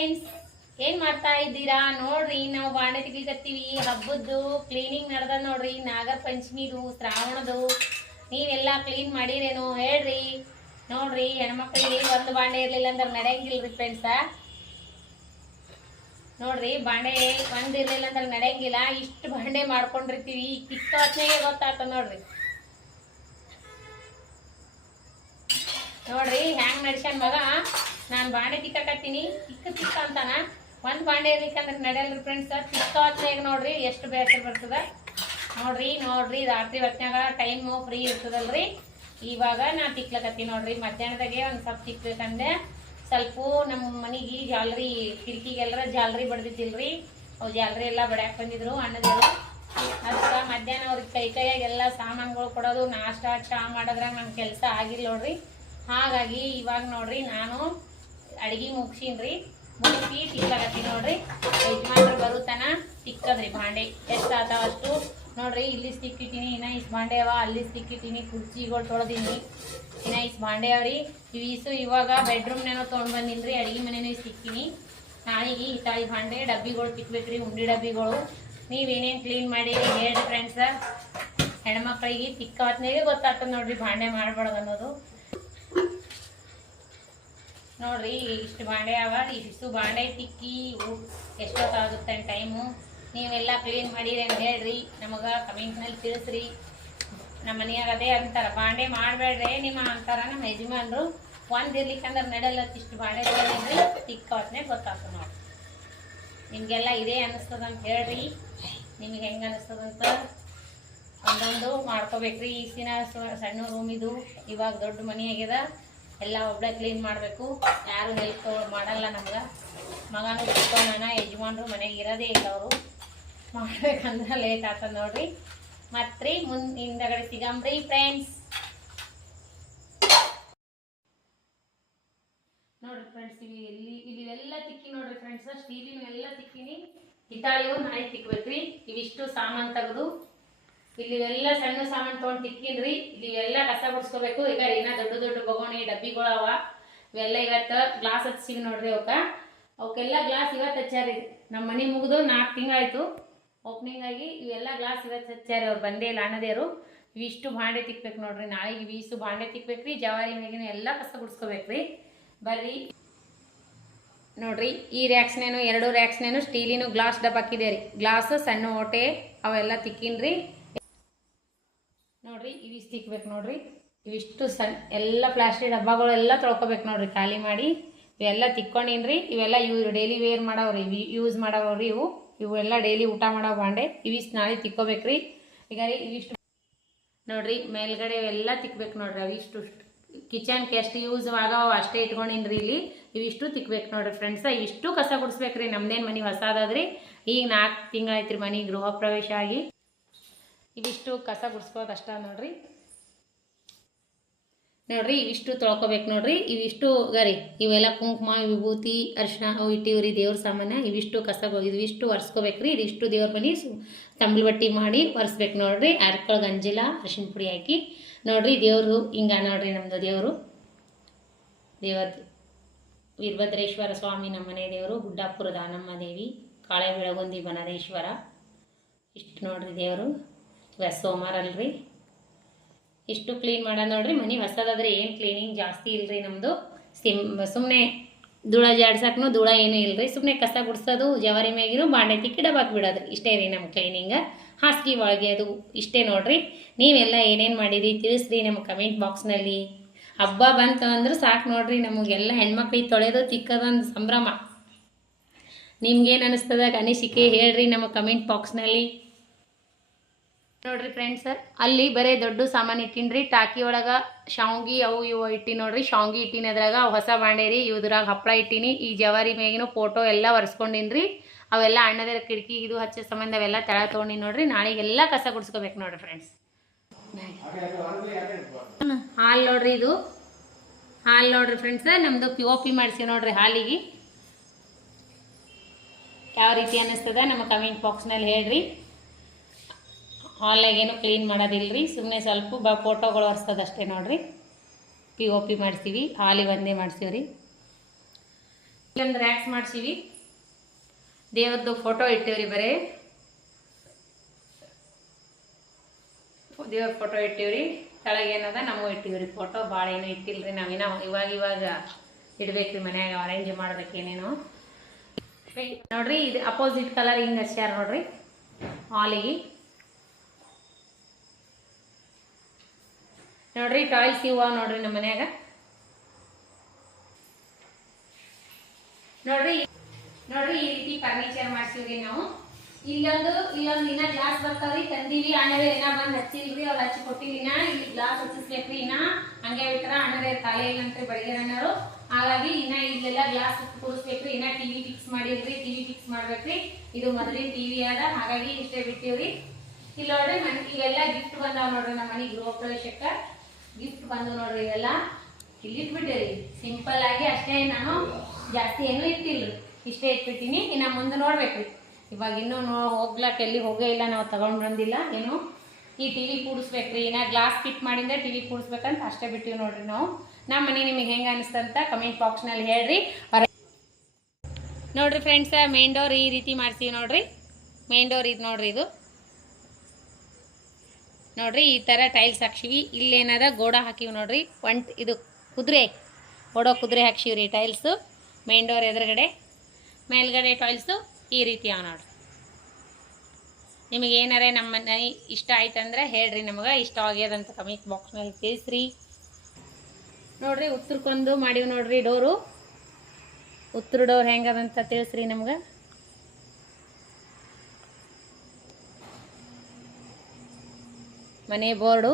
Friends, ಏನ್ ಮಾಡ್ತಾ ಇದ್ದೀರಾ? ನೋಡ್ರಿ, ನಾವು ಬಾಂಡೆ ತೆಗಿಕತ್ತೀವಿ. ಹಬ್ಬದ್ದು ಕ್ಲೀನಿಂಗ್ ನಡೆದ ನೋಡ್ರಿ. ನಾಗರ ಪಂಚಮಿದು, ಶ್ರಾವಣದು ನೀವೆಲ್ಲ ಕ್ಲೀನ್ ಮಾಡಿರೇನು ಹೇಳ್ರಿ. ನೋಡ್ರಿ, ಹೆಣ್ಮಕ್ಳಿಗೆ ಒಂದು ಬಾಂಡೆ ಇರ್ಲಿಲ್ಲ ಅಂದ್ರೆ ನಡೆಯಂಗಿಲ್ರಿ ಫ್ರೆಂಡ್ಸ. ನೋಡ್ರಿ, ಬಾಂಡೆ ಒಂದ್ ಇರ್ಲಿಲ್ಲ ಅಂದ್ರೆ ನಡೆಯಂಗಿಲ್ಲ. ಇಷ್ಟು ಬಾಂಡೆ ಮಾಡ್ಕೊಂಡಿರ್ತೀವಿ. ಚಿಕ್ಕ ಹೊತ್ತಿಗೆ ಗೊತ್ತಾಗ್ತದ ನೋಡ್ರಿ. ನೋಡ್ರಿ ಹ್ಯಾಂಗ್ ನಡ್ಸ್ಯಾನ ಮಗ. ನಾನು ಬಾಂಡೆ ತಿಕ್ಕಾಕತ್ತೀನಿ, ತಿಕ್ಕ ಅಂತಾನ. ಒಂದು ಬಾಂಡೆ ಇರ್ಲಿಕ್ಕಂದ್ರೆ ನಡೆಯಲ್ರಿ ಫ್ರೆಂಡ್ಸ್. ಚಿಕ್ಕ ಹೊತ್ತಿನಾಗ ನೋಡ್ರಿ ಎಷ್ಟು ಬೇಸರ ಬರ್ತದ. ನೋಡ್ರಿ ರಾತ್ರಿ ಹೊತ್ನಾಗ ಟೈಮು ಫ್ರೀ ಇರ್ತದಲ್ರಿ. ಇವಾಗ ನಾ ತಿಕ್ಲಕತ್ತೀನಿ ನೋಡ್ರಿ. ಮಧ್ಯಾಹ್ನದಾಗೆ ಒಂದು ಸ್ವಲ್ಪ ತಿಕ್ಬೇಕಂದೆ. ಸ್ವಲ್ಪ ನಮ್ಮ ಮನೆಗೆ ಜಾಲ್ರಿ ಕಿಟಕಿಗೆಲ್ಲರ ಜಾಲ್ರಿ ಬಡ್ದಿದ್ದಿಲ್ರಿ. ಅವು ಜಾಲ್ರಿ ಎಲ್ಲ ಬಡ್ಯಾಕ್ ಬಂದಿದ್ರು ಅಣ್ಣದೇವರು. ಅದಕ್ಕೆ ಮಧ್ಯಾಹ್ನ ಅವ್ರಿಗೆ ಕೈಯಾಗ ಎಲ್ಲ ಸಾಮಾನುಗಳು ಕೊಡೋದು, ನಾಷ್ಟ ಚಾ ಮಾಡೋದ್ರಾಗ ನನ್ನ ಕೆಲಸ ಆಗಿಲ್ಲ ನೋಡ್ರಿ. ಹಾಗಾಗಿ ಇವಾಗ ನೋಡ್ರಿ ನಾನು ಅಡಿಗೆ ಮುಗಿಸಿನ್ರಿ. ಮುಗಿಸಿ ತಿಕ್ಕಾಗತ್ತೀನಿ ನೋಡ್ರಿ. ಯಜಮಾನ್ರು ಬರುತ್ತಾನ ತಿಕ್ಕದ್ರಿ ಬಾಂಡೆ. ಎಷ್ಟು ಆತಾವ ಅಷ್ಟು ನೋಡ್ರಿ. ಇಲ್ಲಿ ತಿಕ್ಕಿಟ್ಟಿನಿ, ಇನ್ನ ಇಷ್ಟು ಬಾಂಡೆ ಅವ. ಅಲ್ಲಿ ತಿಕ್ಕಿಟ್ಟಿನಿ, ಕುರ್ಚಿಗಳು ತೊಳೆದೀನಿ, ಇನ್ನ ಇಷ್ಟು ಬಾಂಡೆ ಅವ್ರಿ. ಇವಿಸು ಇವಾಗ ಬೆಡ್ರೂಮ್ನೇನೋ ತೊಗೊಂಡು ಬಂದಿನ್ರಿ. ಅಡಿಗೆ ಮನೇನೋ ತಿಕ್ಕಿನಿ. ನಾಳೆಗೆ ಹಿತಾಳಿ ಬಾಂಡೆ ಡಬ್ಬಿಗಳು ತಿಕ್ಬೇಕ್ರಿ, ಉಂಡಿ ಡಬ್ಬಿಗಳು. ನೀವೇನೇನು ಕ್ಲೀನ್ ಮಾಡಿರಿ ಹೇಳ್ರಿ ಫ್ರೆಂಡ್ಸ. ಹೆಣ್ಮಕ್ಳಿಗೆ ತಿಕ್ಕ ಹೊತ್ನಾಗೆ ಗೊತ್ತಾಗ್ತದೆ ನೋಡ್ರಿ ಬಾಂಡೆ ಮಾಡ್ಬಾರ್ದು ಅನ್ನೋದು. ನೋಡ್ರಿ ಇಷ್ಟು ಬಾಂಡೆ ಅವ. ಇಷ್ಟು ಬಾಂಡೆ ತಿಕ್ಕಿ ಎಷ್ಟೊತ್ತಾಗುತ್ತೆ ಟೈಮು. ನೀವೆಲ್ಲ ಕ್ಲೀನ್ ಮಾಡಿರಿ ಅಂತ ಹೇಳ್ರಿ. ನಮಗೆ ಕಮೆಂಟ್ನಲ್ಲಿ ತಿಳಿಸ್ರಿ. ನಮ್ಮ ಮನೆಯಾಗ ಅದೇ ಅಂತಾರ, ಬಾಂಡೆ ಮಾಡಬೇಡ್ರಿ ನಿಮ್ಮ ಅಂತಾರ ನಮ್ಮ ಯಜಮಾನ್ರು. ಒಂದು ಇರ್ಲಿಕ್ಕಂದ್ರೆ ನಡೆಯಲ್ಲ. ಇಷ್ಟು ಬಾಂಡೆ ತೊಗೊಂಡ್ರಿ ತಿಕ್ಕ ಹೊತ್ನಾಗ ಗೊತ್ತಾಗ್ತದೆ ನೋಡಿ. ನಿಮಗೆಲ್ಲ ಇದೇ ಅನ್ನಿಸ್ತದಂತ ಹೇಳ್ರಿ. ನಿಮಗೆ ಹೆಂಗೆ ಅನ್ನಿಸ್ತದಂತ ಒಂದೊಂದು ಮಾಡ್ಕೋಬೇಕ್ರಿ. ಈಸಿನ ಸಣ್ಣ ರೂಮಿದು ಇವಾಗ ದೊಡ್ಡ ಮನೆ ಆಗ್ಯದ. ಎಲ್ಲ ಒಬ್ಬಳೆ ಕ್ಲೀನ್ ಮಾಡಬೇಕು. ಯಾರು ಹೆಲ್ಪ್ ಮಾಡಲ್ಲ ನಮ್ಗೆ. ಮಗನೂ ಬಿಟ್ಕೊಂಡಾನ, ಯಜಮಾನ್ರು ಮನೆಗೆ ಇರೋದೇ ಇಲ್ಲ. ಅವರು ಮಾಡ್ಬೇಕಂದ್ರೆ ಲೇಟ್ ಆಗ್ತದೆ ನೋಡ್ರಿ. ಮತ್ತೆ ಹಿಂದಗಡೆ ಸಿಗಂಬ್ರಿ ಫ್ರೆಂಡ್ಸ್. ನೋಡ್ರಿ ಫ್ರೆಂಡ್ಸ್, ಇವೆಲ್ಲ ತಿಕ್ಕಿ ನೋಡ್ರಿ ಫ್ರೆಂಡ್ಸ್. ಸ್ಟೀಲಿನ ಎಲ್ಲ ತಿಕ್ಕಿನಿ. ಹಿತಾಳಿಯು ನಾಳೆ ತಿಕ್ಬೇಕ್ರಿ. ಇವಿಷ್ಟು ಸಾಮಾನು ತೆಗೆದು ಇಲ್ಲಿ ಎಲ್ಲ ಸಣ್ಣ ಸಾಮಾನು ತೊಗೊಂಡು ತಿಕ್ಕಿನ್ರಿ. ಇಲ್ಲಿ ಎಲ್ಲ ಕಸ ಗುಡಿಸ್ಕೋಬೇಕು. ಈಗ ಇನ್ನ ದೊಡ್ಡ ಬಗೋಣಿ ಡಬ್ಬಿಗಳು ಅವ. ಇವೆಲ್ಲ ಇವತ್ತು ಗ್ಲಾಸ್ ಹಚ್ಚಿವಿ ನೋಡ್ರಿ. ಅವಕ್ಕೆಲ್ಲ ಗ್ಲಾಸ್ ಇವತ್ತು ಹಚ್ಚಾರಿ. ನಮ್ಮ ಮನೆ ಮುಗಿದು 4 ತಿಂಗಳಾಯ್ತು ಓಪನಿಂಗ್ ಆಗಿ. ಇವೆಲ್ಲ ಗ್ಲಾಸ್ ಇವತ್ತು ಹಚ್ಚಾರಿ. ಅವ್ರು ಬಂದೇ ಇಲ್ಲ ಅಣ್ಣದೇರು. ಇವಿಷ್ಟು ಬಾಂಡೆ ತಿಕ್ಬೇಕು ನೋಡ್ರಿ. ನಾಳೆಗೆ ಇವಿಷ್ಟು ಬಾಂಡೆ ತಿಕ್ಬೇಕ್ರಿ. ಜವಾರಿ ಮೇಗಿನ ಎಲ್ಲ ಕಸ ಗುಡಿಸ್ಕೋಬೇಕ್ರಿ. ಬರ್ರಿ ನೋಡ್ರಿ. ಈ ರ್ಯಾಕ್ಸ್ನೇನು 2 ರ್ಯಾಕ್ಸ್ನೇನು ಸ್ಟೀಲಿನ ಗ್ಲಾಸ್ ಡಬ್ಬ ಹಾಕಿದೆ ರೀ. ಗ್ಲಾಸ್ ಸಣ್ಣ ಓಟೆ ಅವೆಲ್ಲ ತಿಕ್ಕಿನ್ರಿ. ನೋಡ್ರಿ ಇವಿಷ್ಟು ತಿಕ್ಬೇಕು ನೋಡ್ರಿ. ಇವಿಷ್ಟು ಸಣ್ಣ ಎಲ್ಲ ಪ್ಲಾಸ್ಟಿಕ್ ಡಬ್ಬಗಳೆಲ್ಲ ತೊಳ್ಕೊಬೇಕು ನೋಡ್ರಿ. ಖಾಲಿ ಮಾಡಿ ಇವೆಲ್ಲ ತಿಕ್ಕೊಂಡಿನ್ರಿ. ಇವೆಲ್ಲ ಡೈಲಿ ವೇರ್ ಮಾಡವ್ರಿ, ಯೂಸ್ ಮಾಡವ್ರಿ. ಇವೆಲ್ಲ ಡೈಲಿ ಊಟ ಮಾಡೋ ಬಾಂಡೆ. ಇವಿಷ್ಟು ನಾಳೆ ತಿಕ್ಕೋಬೇಕ್ರಿ. ಈಗ ರೀ ಇವಿಷ್ಟು ನೋಡ್ರಿ ಮೇಲ್ಗಡೆ ಇವೆಲ್ಲ ತಿಕ್ಬೇಕು ನೋಡ್ರಿ. ಅವಿಷ್ಟು ಕಿಚನ್ಗೆ ಎಷ್ಟು ಯೂಸ್ ಆಗವ ಅಷ್ಟೇ ಇಟ್ಕೊಂಡಿನ್ರಿ. ಇಲ್ಲಿ ಇವಿಷ್ಟು ತಿಕ್ಬೇಕು ನೋಡ್ರಿ ಫ್ರೆಂಡ್ಸ. ಇವಿಷ್ಟು ಕಸ ಗುಡಿಸ್ಬೇಕ್ರಿ. ನಮ್ದೇನು ಮನೆ ಹೊಸಾದ್ರಿ. ಈಗ 4 ತಿಂಗಳಾಯ್ತು ರೀ ಮನೆ ಗೃಹ ಪ್ರವೇಶ ಆಗಿ. ಇವಿಷ್ಟು ಕಸ ಗುಡಿಸ್ಕೋದು ಅಷ್ಟ ನೋಡ್ರಿ. ಇವಿಷ್ಟು ತೊಳ್ಕೊಬೇಕು ನೋಡ್ರಿ. ಇವಿಷ್ಟು ಗರಿ ಇವೆಲ್ಲ ಕುಂಕುಮ, ವಿಭೂತಿ, ಅರಿಶಿನ ಅವು ಇಟ್ಟಿವ್ರಿ ದೇವ್ರ ಸಾಮಾನ್ಯ. ಇವಿಷ್ಟು ಕಸ ಇವಿಷ್ಟು ಒರೆಸ್ಕೋಬೇಕ್ರಿ. ಇದಿಷ್ಟು ದೇವ್ರ ಮನೆ ತಂಬಲ್ ಬಟ್ಟಿ ಮಾಡಿ ಒರೆಸ್ಬೇಕು ನೋಡ್ರಿ. ಅರ್ಕಳ ಗಂಜಿಲ ಅರಿಶಿನ ಪುಡಿ ಹಾಕಿ ನೋಡ್ರಿ. ದೇವರು ಹಿಂಗ ನೋಡ್ರಿ. ನಮ್ಮದು ದೇವರು ವೀರಭದ್ರೇಶ್ವರ ಸ್ವಾಮಿ ನಮ್ಮ ಮನೆ ದೇವರು. ಗುಡ್ಡಾಪುರದ ನಮ್ಮ ದೇವಿ, ಕಾಳೆ ಬೆಳಗುಂದಿ ಬನರೇಶ್ವರ. ಇಷ್ಟು ನೋಡ್ರಿ ದೇವರು. ಇವತ್ತು ಸೋಮವಾರ ಅಲ್ರಿ. ಇಷ್ಟು ಕ್ಲೀನ್ ಮಾಡೋದು ನೋಡ್ರಿ. ಮನೆ ಹೊಸದಾದ್ರೆ ಏನು ಕ್ಲೀನಿಂಗ್ ಜಾಸ್ತಿ ಇಲ್ರಿ ನಮ್ಮದು. ಸುಮ್ಮನೆ ಧೂಳ ಜಾಡ್ಸಕ್ಕೂ ಧೂಳ ಏನೂ ಇಲ್ರಿ. ಸುಮ್ಮನೆ ಕಸ ಗುಡಿಸೋದು, ಜವಾರಿ ಮೇಗಿನೂ ಬಾಂಡೆ ತಿಕ್ಕಿ ಡಬ್ಬಾಕ್ ಬಿಡೋದ್ರಿ. ಇಷ್ಟೇ ರೀ ನಮ್ಮ ಕ್ಲೀನಿಂಗ. ಹಾಸಿಗೆ ಒಳಗೆ ಅದು ಇಷ್ಟೇ ನೋಡ್ರಿ. ನೀವೆಲ್ಲ ಏನೇನು ಮಾಡಿರಿ ತಿಳಿಸ್ರಿ ನಮ್ಮ ಕಮೆಂಟ್ ಬಾಕ್ಸ್ನಲ್ಲಿ. ಹಬ್ಬ ಬಂತು ಅಂದ್ರೆ ಸಾಕು ನೋಡ್ರಿ. ನಮಗೆಲ್ಲ ಹೆಣ್ಮಕ್ಳಿಗೆ ತೊಳೆದು ತಿಕ್ಕೋದೊಂದು ಸಂಭ್ರಮ. ನಿಮ್ಗೇನು ಅನ್ನಿಸ್ತದ ಅನಿಸಿಕೆ ಹೇಳ್ರಿ ನಮ್ಮ ಕಮೆಂಟ್ ಬಾಕ್ಸ್ನಲ್ಲಿ. ನೋಡ್ರಿ ಫ್ರೆಂಡ್ಸ್, ಅಲ್ಲಿ ಬರೀ ದೊಡ್ಡ ಸಾಮಾನು ಇಟ್ಟಿನ್ರಿ. ಟಾಕಿ ಒಳಗೆ ಶಾವ್ಗಿ ಅವು ಇವು ಇಟ್ಟಿ ನೋಡ್ರಿ. ಶಾವ್ಗಿ ಇಟ್ಟಿನಿ, ಅದ್ರಾಗ ಹೊಸ ಬಾಂಡೆ ರೀ. ಇದ್ರಾಗ ಹಪ್ಪಳ ಇಟ್ಟಿನಿ. ಈ ಜವಾರಿ ಮೇಗಿನ ಫೋಟೋ ಎಲ್ಲ ಒರೆಸ್ಕೊಂಡಿನ್ರಿ. ಅವೆಲ್ಲ ಅಣ್ಣದರ ಕಿಟಕಿ ಇದು ಹಚ್ಚೋ ಸಂಬಂಧ ಅವೆಲ್ಲ ತೆಳ ತೊಗೊಂಡಿನಿ ನೋಡ್ರಿ. ನಾಳೆಗೆಲ್ಲ ಕಸ ಗುಡಿಸ್ಕೋಬೇಕು ನೋಡ್ರಿ ಫ್ರೆಂಡ್ಸ್. ಹಾಲು ನೋಡ್ರಿ, ಇದು ಹಾಲು ನೋಡ್ರಿ ಫ್ರೆಂಡ್ಸ್. ನಮ್ಮದು POP ಮಾಡಿಸಿ ನೋಡ್ರಿ ಹಾಲಿಗೆ. ಯಾವ ರೀತಿ ಅನ್ನಿಸ್ತದ ನಮ್ಮ ಕಮೆಂಟ್ ಬಾಕ್ಸ್ನಲ್ಲಿ ಹೇಳ್ರಿ. ಹಾಲಾಗೇನು ಕ್ಲೀನ್ ಮಾಡೋದಿಲ್ರಿ. ಸುಮ್ಮನೆ ಸ್ವಲ್ಪ ಫೋಟೋಗಳು ಒರೆಸ್ತದಷ್ಟೇ ನೋಡ್ರಿ. POP ಮಾಡಿಸ್ತೀವಿ. ಹಾಲಿಗೆ ಒಂದೇ ಮಾಡಿಸ್ತೀವಿ ರೀ. ಇಲ್ಲೊಂದು ರ್ಯಾಕ್ಸ್ ಮಾಡ್ಸೀವಿ, ದೇವ್ರದ್ದು ಫೋಟೋ ಇಟ್ಟೇವ್ರಿ. ಬರೀ ದೇವ್ರ ಫೋಟೋ ಇಟ್ಟೀವ್ರಿ. ಕೆಳಗೆ ಏನದ ನಾವು ಇಟ್ಟಿವ್ರಿ ಫೋಟೋ. ಭಾಳ ಏನು ಇಟ್ಟಿಲ್ರಿ, ನಾವಿನ ಇವಾಗ ಇಡ್ಬೇಕ್ರಿ ಮನ್ಯಾಗ. ಅರೇಂಜ್ ಮಾಡ್ಬೇಕೇನೇನು ನೋಡ್ರಿ. ಇದು ಅಪೋಸಿಟ್ ಕಲರ್ ಹಿಂಗೆ ಹಚ್ಚಾರ ನೋಡ್ರಿ ಹಾಲಿಗೆ. ನೋಡ್ರಿ ಟಾಯ್ಲ್ಸ್ ಇವ ನೋಡ್ರಿ ನಮ್ಮ ಮನ್ಯಾಗ. ನೋಡ್ರಿ ಈ ರೀತಿ ಫರ್ನಿಚರ್ ಮಾಡ್ಸಿವ್ರಿ ನಾವು. ಇಲ್ಲೊಂದು ಇನ್ನ ಗ್ಲಾಸ್ ಬರ್ತಾವ್ರಿ, ತಂದಿವಿ. ಅಣ್ಣವೇ ಇನ್ನ ಬಂದ್ ಹಚ್ಚಿಲ್ರಿ, ಅವ್ರು ಹಚ್ಚಿ ಕೊಟ್ಟಿಲ್ಲ. ಇಲ್ಲಿ ಗ್ಲಾಸ್ ಹಚ್ಚಿಸ್ಬೇಕ್ರಿ. ಇನ್ನ ಹಂಗೆ ಬಿಟ್ರ ಅಣ್ಣವೇ ಖಾಲಿ ಇಲ್ಲಂತ್ರಿ ಬೆಳಗ್ಗೆ ಅಣ್ಣರು. ಹಾಗಾಗಿ ಇನ್ನ ಇಲ್ಲೆಲ್ಲ ಗ್ಲಾಸ್ ಕೂರಿಸ್ಬೇಕ್ರಿ. ಇನ್ನ ಟಿವಿ ಫಿಕ್ಸ್ ಮಾಡಿಲ್ರಿ, ಟಿವಿ ಫಿಕ್ಸ್ ಮಾಡ್ಬೇಕ್ರಿ. ಇದು ಮೊದಲಿನ ಟಿವಿ ಅದ, ಹಾಗಾಗಿ ಇಷ್ಟೇ ಬಿಟ್ಟಿವ್ರಿ. ಇಲ್ಲಿ ನೋಡ್ರಿ ಇವೆಲ್ಲ ಗಿಫ್ಟ್ ಬಂದಾವ ನೋಡ್ರಿ. ನಮ್ಮ ಮನೆಗೆ ಗೃಹ ಪ್ರವೇಶಕ್ಕ ಗಿಫ್ಟ್ ಬಂದು ನೋಡ್ರಿ. ಇವೆಲ್ಲ ಇಲ್ಲಿ ಇಟ್ಬಿಟ್ಟಿರಿ. ಸಿಂಪಲ್ ಆಗಿ ಅಷ್ಟೇ, ನಾನು ಜಾಸ್ತಿ ಏನು ಇಟ್ಟಿಲ್ರಿ, ಇಷ್ಟೇ ಇಟ್ಬಿಟ್ಟಿನಿ. ಇನ್ನ ಮುಂದೆ ನೋಡ್ಬೇಕ್ರಿ. ಇವಾಗ ಇನ್ನೂ ಹೋಗ್ಲಾಕ ಎಲ್ಲಿ ಹೋಗೇ ಇಲ್ಲ, ನಾವು ತಗೊಂಡ್ ಬಂದಿಲ್ಲ ಏನು. ಈ ಟಿವಿ ಕೂಡಿಸ್ಬೇಕ್ರಿ. ಇನ್ನ ಗ್ಲಾಸ್ ಫಿಟ್ ಮಾಡಿಂದ ಟಿವಿ ಕೂಡಿಸ್ಬೇಕಂತ ಅಷ್ಟೇ ಬಿಟ್ಟಿವಿ ನೋಡ್ರಿ ನಾವು. ನಮ್ಮ ಮನೆ ನಿಮಗೆ ಹೆಂಗ ಅನಿಸ್ತಂತ ಕಮೆಂಟ್ ಬಾಕ್ಸ್ ನಲ್ಲಿ ಹೇಳ್ರಿ. ನೋಡ್ರಿ ಫ್ರೆಂಡ್ಸ್, ಮೇನ್ ಡೋರ್ ಈ ರೀತಿ ಮಾಡ್ತೀವಿ ನೋಡ್ರಿ. ಮೇನ್ ಡೋರ್ ಇದು ನೋಡ್ರಿ. ಇದು ನೋಡ್ರಿ ಈ ತರ ಟೈಲ್ಸ್ ಹಾಕ್ಸಿವಿ. ಇಲ್ಲೇನದ ಗೋಡ ಹಾಕಿವಿ ನೋಡ್ರಿ. ಇದು ಕುದುರೆ ಕುದುರೆ ಹಾಕ್ಸಿವ್ರಿ ಟೈಲ್ಸ್. ಮೇನ್ ಡೋರ್ ಎದುರುಗಡೆ, ಮೇಲ್ಗಡೆ ಟೈಲ್ಸು ಈ ರೀತಿ ಅವ ನೋಡ್ರಿ. ನಿಮಗೆ ಏನಾರೇ ನಮ್ಮ ಮನೆ ಇಷ್ಟ ಆಯ್ತಂದ್ರೆ ಹೇಳ್ರಿ, ನಮಗೆ ಇಷ್ಟ ಆಗ್ಯದಂತ ಕಮೆಂಟ್ ಬಾಕ್ಸ್ನಲ್ಲಿ ತಿಳಿಸ್ರಿ. ನೋಡ್ರಿ ಉತ್ತರಕ್ಕೊಂದು ಮಾಡಿವಿ ನೋಡ್ರಿ ಡೋರು. ಉತ್ತರ ಡೋರ್ ಹೆಂಗದಂತ ತಿಳಿಸ್ರಿ ನಮ್ಗೆ. ಮನೆ ಬೋರ್ಡು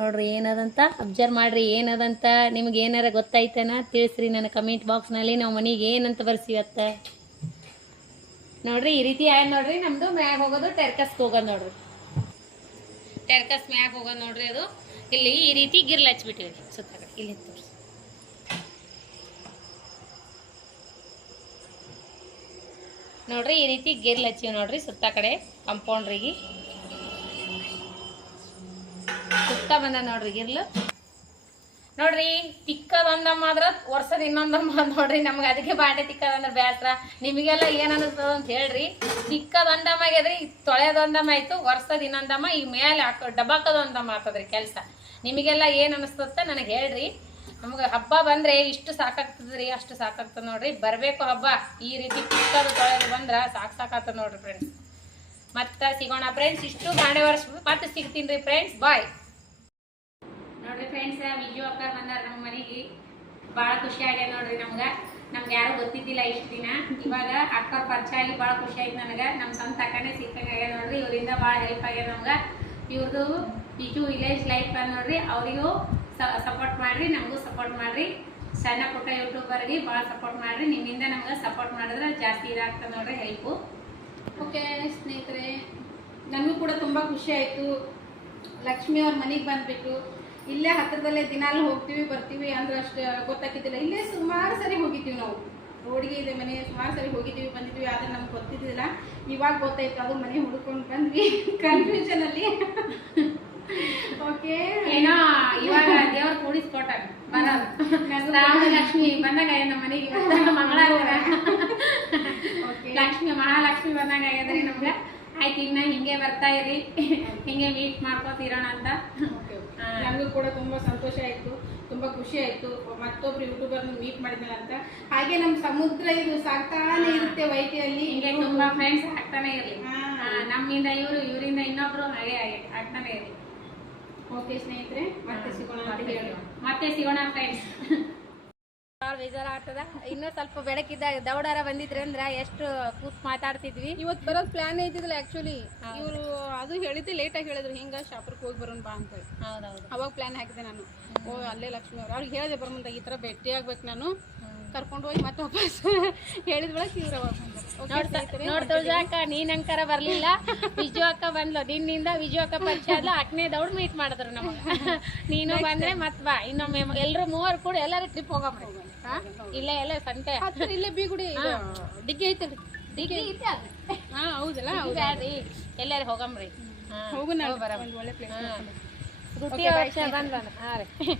ನೋಡ್ರಿ ಏನದಂತ ಅಬ್ಸರ್ವ್ ಮಾಡ್ರಿ. ಏನದಂತ ನಿಮ್ಗೆ ಏನಾರ ಗೊತ್ತಾಯ್ತೇನ ತಿಳಿಸ್ರಿ ನನ್ನ ಕಮೆಂಟ್ ಬಾಕ್ಸ್ನಲ್ಲಿ. ನಾವು ಮನೆಗೆ ಏನಂತ ಬರ್ಸಿವತ್ತ ನೋಡ್ರಿ. ಈ ರೀತಿ ಆಯ್ತು ನೋಡ್ರಿ. ನಮ್ದು ಮ್ಯಾಗ ಹೋಗೋದು ಟೆರ್ಕಸ್ಗೆ ಹೋಗೋದು ನೋಡ್ರಿ. ಟೆರ್ಕಸ್ ಮ್ಯಾಗ ಹೋಗೋದು ನೋಡ್ರಿ. ಅದು ಇಲ್ಲಿ ಈ ರೀತಿ ಗಿರ್ಲ್ ಹಚ್ಬಿಟ್ಟಿವಿ ಸುತ್ತ ಕಡೆ. ಇಲ್ಲಿ ತೋರಿಸಿ ನೋಡ್ರಿ. ಈ ರೀತಿ ಗಿರ್ಲ್ ಹಚ್ಚಿವಿ ನೋಡ್ರಿ ಸುತ್ತ ಕಡೆ ಕಂಪೌಂಡ್ರಿಗೆ. ಸುತ್ತ ಬಂದ ನೋಡ್ರಿ ಗಿರ್ಲು. ನೋಡ್ರಿ ತಿಕ್ಕದೊಂದಮ್ಮ ಆದ್ರ ವರ್ಷದ ಇನ್ನೊಂದಮ್ಮ ನೋಡ್ರಿ. ನಮ್ಗೆ ಅದಕ್ಕೆ ಬಾಂಡೆ ತಿಕ್ಕದಂದ್ರೆ ಬೇಸರ. ನಿಮಗೆಲ್ಲ ಏನ್ ಅನಿಸ್ತದ ಅಂತ ಹೇಳ್ರಿ. ತಿಕ್ಕದೊಂದಮ್ಮ ಆಗ್ಯದ್ರಿ, ತೊಳೆದೊಂದಮ್ಮ ಆಯ್ತು, ವರ್ಷದ ಇನ್ನೊಂದಮ್ಮ ಈ ಮೇಲೆ ಡಬಾಕದೊಂದಮ್ಮ ಆಗ್ತದ್ರಿ ಕೆಲಸ. ನಿಮಗೆಲ್ಲ ಏನ್ ಅನಿಸ್ತದ ನನಗೆ ಹೇಳ್ರಿ. ನಮ್ಗೆ ಹಬ್ಬ ಬಂದ್ರೆ ಇಷ್ಟು ಸಾಕಾಗ್ತದ್ರಿ, ಅಷ್ಟು ಸಾಕಾಗ್ತದ ನೋಡ್ರಿ. ಬರ್ಬೇಕು ಹಬ್ಬ. ಈ ರೀತಿ ತಿಕ್ಕದು ತೊಳೆದು ಬಂದ್ರ ಸಾಕಾಗ್ತದ ನೋಡ್ರಿ ಫ್ರೆಂಡ್ಸ್. ಮತ್ತೆ ಸಿಗೋಣ ಫ್ರೆಂಡ್ಸ್. ಇಷ್ಟು ಬಾಂಡೆ ವರ್ಷ ಮತ್ತೆ ಸಿಗ್ತೀನಿ ರೀ ಫ್ರೆಂಡ್ಸ್. ಬಾಯ್. ನೋಡ್ರಿ ಫ್ರೆಂಡ್ಸ್, ವಿಜು ಅಕ್ಕ ಬಂದಾರ ನಮ್ಮ ಮನೆಗೆ. ಭಾಳ ಖುಷಿ ಆಗ್ಯದ ನೋಡ್ರಿ ನಮ್ಗೆ. ನಮ್ಗೆ ಯಾರು ಗೊತ್ತಿದ್ದಿಲ್ಲ ಇಷ್ಟು ದಿನ. ಇವಾಗ ಅಕ್ಕ ಪರಿಚಯ ಆಗಿ ಭಾಳ ಖುಷಿ ಆಯ್ತು ನನಗೆ. ನಮ್ಮ ಸ್ವಂತ ಅಕ್ಕನೇ ಸಿಕ್ಕಂಗೆ ಆಗ್ಯದ ನೋಡ್ರಿ. ಇವರಿಂದ ಭಾಳ ಹೆಲ್ಪ್ ಆಗ್ಯದ ನಮ್ಗೆ. ಇವ್ರದ್ದು ವಿಜು ವಿಲೇಜ್ ಲೈಫ್ ಬಂದು ನೋಡ್ರಿ. ಅವರಿಗೂ ಸಪೋರ್ಟ್ ಮಾಡ್ರಿ, ನಮಗೂ ಸಪೋರ್ಟ್ ಮಾಡ್ರಿ. ಸಣ್ಣ ಪುಟ್ಟ ಯೂಟ್ಯೂಬರ್ಗೆ ಭಾಳ ಸಪೋರ್ಟ್ ಮಾಡ್ರಿ. ನಿಮ್ಮಿಂದ ನಮ್ಗೆ ಸಪೋರ್ಟ್ ಮಾಡಿದ್ರೆ ಜಾಸ್ತಿ ಇದಾಗ್ತದೆ ನೋಡ್ರಿ ಹೆಲ್ಪು. ಓಕೆ ಸ್ನೇಹಿತರೆ, ನನಗೂ ಕೂಡ ತುಂಬ ಖುಷಿ ಆಯಿತು. ಲಕ್ಷ್ಮಿ ಅವ್ರ ಮನೆಗೆ ಬಂದ್ಬಿಟ್ಟು ಇಲ್ಲೇ ಹತ್ತಿರದಲ್ಲೇ ದಿನಾಲು ಹೋಗ್ತೀವಿ ಬರ್ತೀವಿ ಅಂದ್ರೆ ಅಷ್ಟು ಗೊತ್ತಾಗಿದ್ದಿಲ್ಲ. ಇಲ್ಲೇ ಸುಮಾರು ಸರಿ ಹೋಗಿದ್ದೀವಿ ನಾವು. ರೋಡಿಗೆ ಇದೆ ಮನೆ, ಸುಮಾರು ಸರಿ ಹೋಗಿದ್ದೀವಿ ಬಂದಿದ್ವಿ. ಆದರೆ ನಮ್ಗೆ ಗೊತ್ತಿದ್ದಿಲ್ಲ. ಇವಾಗ ಗೊತ್ತಾಯ್ತು. ಅದು ಮನೆ ಹುಡ್ಕೊಂಡು ಬಂದ್ವಿ ಕನ್ಫ್ಯೂಷನಲ್ಲಿ. ಓಕೆ ಏನೋ ಇವಾಗ ದೇವ್ರ ಕೂಡಿಸ್ಕೊಟ್ಟ ಲಕ್ಷ್ಮಿ ಬಂದಾಗ ನಮ್ಮ ಮನೆಗೆ ಮಂಗಳಾರ ಲಕ್ಷ್ಮಿ ಮಹಾಲಕ್ಷ್ಮಿ ಬಂದಾಗ ಆಗ್ಯದ್ರಿ ನಮ್ಗೆ. ಆಯ್ತು ಇನ್ನ ಹಿಂಗೆ ಬರ್ತಾ ಇರಿ, ಹಿಂಗೆ ಮೀಟ್ ಮಾಡ್ಕೋತಿರೋಣ ಅಂತ. ನಮಗೂ ಕೂಡ ತುಂಬ ಸಂತೋಷ ಆಯಿತು, ತುಂಬ ಖುಷಿ ಆಯಿತು. ಮತ್ತೊಬ್ರು ಯೂಟ್ಯೂಬರ್ನ ಮೀಟ್ ಮಾಡಿದ್ನಲ್ಲ ಅಂತ. ಹಾಗೆ ನಮ್ಮ ಸಮುದ್ರ ಇದು ಸಾಕ್ತಾನೆ ಇರುತ್ತೆ ವೈಟಿಯಲ್ಲಿ. ಹಿಂಗೆ ತುಂಬಾ ಫ್ರೆಂಡ್ಸ್ ಆಗ್ತಾನೆ ಇರಲಿ. ನಮ್ಮಿಂದ ಇವರು, ಇವರಿಂದ ಇನ್ನೊಬ್ರು ಹಾಗೆ ಆಗ್ತಾನೆ ಇರಲಿ. ಓಕೆ ಸ್ನೇಹಿತರೆ, ಮತ್ತೆ ಸಿಗೋಣ ಅಂತ ಹೇಳಿ ಮತ್ತೆ ಸಿಗೋಣ ಫ್ರೆಂಡ್ಸ್. ಬೇಜಾರ ಆಗ್ತದ. ಇನ್ನೂ ಸ್ವಲ್ಪ ಬೆಳಕಿದ್ದಾಗ ದೌಡಾರ ಬಂದಿದ್ರೆ ಅಂದ್ರ ಎಷ್ಟು ಕೂತ್ ಮಾತಾಡ್ತಿದ್ವಿ. ಇವತ್ತು ಬರೋದು ಪ್ಲಾನ್ ಐತಿದ್ದಿಲ್ಲ ಆಕ್ಚುಲಿ. ಇವರು ಅದು ಹೇಳಿದ್ದೆ ಲೇಟಾಗಿ ಹೇಳಿದ್ರು, ಹಿಂಗ ಶಾಪುರಕ್ಕೆ ಹೋಗಿ ಬರೋಣ ಬಾ ಅಂತ ಹೇಳಿ. ಹೌದೌದು, ಅವಾಗ ಪ್ಲಾನ್ ಹಾಕಿದೆ ನಾನು. ಅಲ್ಲೇ ಲಕ್ಷ್ಮಿ ಅವ್ರಿಗೆ ಹೇಳಿದೆ ಬರೋಮಂತ ಈ ತರ ಭೇಟಿ ಆಗ್ಬೇಕು ನಾನು. ಕರ್ಕೊಂಡು ಹೋಗಿ ಮತ್ತೆ ವಾಪಸ್ ಹೇಳಿದ ಬಳಕ ಇವ್ರ ನೋಡ್ತೇವೆ ಅಕ್ಕ. ನೀನ್ ಅಂಕರ ಬರ್ಲಿಲ್ಲ, ವಿಜು ಅಕ್ಕ ಬಂದ್ಲು. ನಿನ್ನಿಂದ ವಿಜು ಅಕ್ಕ ಪರಿಚಯ ಆದ್ಲು. ಅಕ್ನೇ ದೌಡ್ ಮೀಟ್ ಮಾಡಿದ್ರು ನಮಗ. ನೀನು ಬಂದ್ರೆ ಮತ್ ಬಾ, ಇನ್ನೊಮ್ಮೆ ಎಲ್ರು ಮೂವರು ಕೂಡ ಎಲ್ಲಾರು ಟ್ರಿಪ್ ಹೋಗಮ್ರಿ. ಇಲ್ಲೇ ಎಲ್ಲ ಸಂತೆ ಇಲ್ಲೇ ಬೀಗುಡಿ ಡಿಗ್ಗಿ ಐತಲ್ರಿ. ಡಿಗ್ಗಿ ಐತೆ ಅದು. ಹಾ ಹೌದಲ್ಲ, ಬ್ಯಾಡ್ರಿ ಎಲ್ಲಾರು ಹೋಗಮ್ರಿ. ಹೋಗುಣ, ಒಳ್ಳೆ ಪ್ಲೇಸ್. ಬಂದ್ ಹಾ ರೀ.